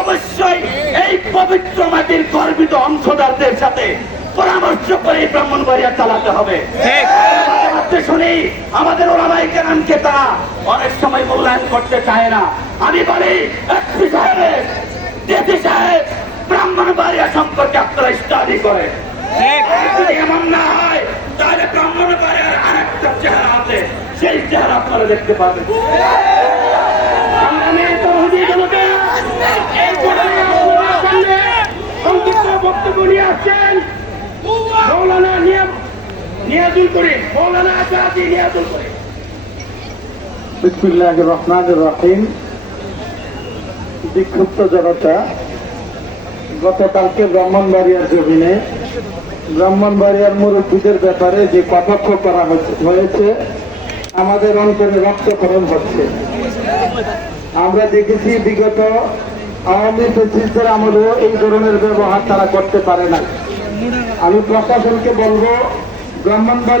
অবশ্যই এই পবিত্র মাটির গর্বিত অংশদারদের সাথে পরামর্শ করে ব্রাহ্মণবাড়িয়া চালাতে হবে। শুনি আমাদের ওলামাই কেরামকে তারা অনেক সময় মূল্যায়ন করতে চায় না। আমি বলি এসপি সাহেব ডিসি সাহেব ব্রাহ্মণবাড়িয়া সম্পর্কে আপনারা স্টাডি করে। যদি এমন না হয় তাহলে ব্রাহ্মণবাড়িয়ার আরেকটা চেহারা আছে সেই চেহারা আপনারা দেখতে পাবেন। নিয়াজুল করিম, মৌলানা আজাদি নিয়াজুল করিম। বিসমিল্লাহ রহমান রহিম। বিক্ষুব্ধ জনতা, গতকালকে ব্রাহ্মণবাড়িয়ার জমিনে, ব্রাহ্মণবাড়িয়ার মুরব্বীদের ব্যাপারে যে কটাক্ষ করা হয়েছে- আমাদের অন্তরে রক্তকরণ হচ্ছে। আমরা দেখেছি বিগত আওয়ামী ফেসিসদের আমলেও এই ধরনের ব্যবহার তারা করতে পারে না আমি প্রশাসনকে বলব ব্রাহ্মণবাড়ি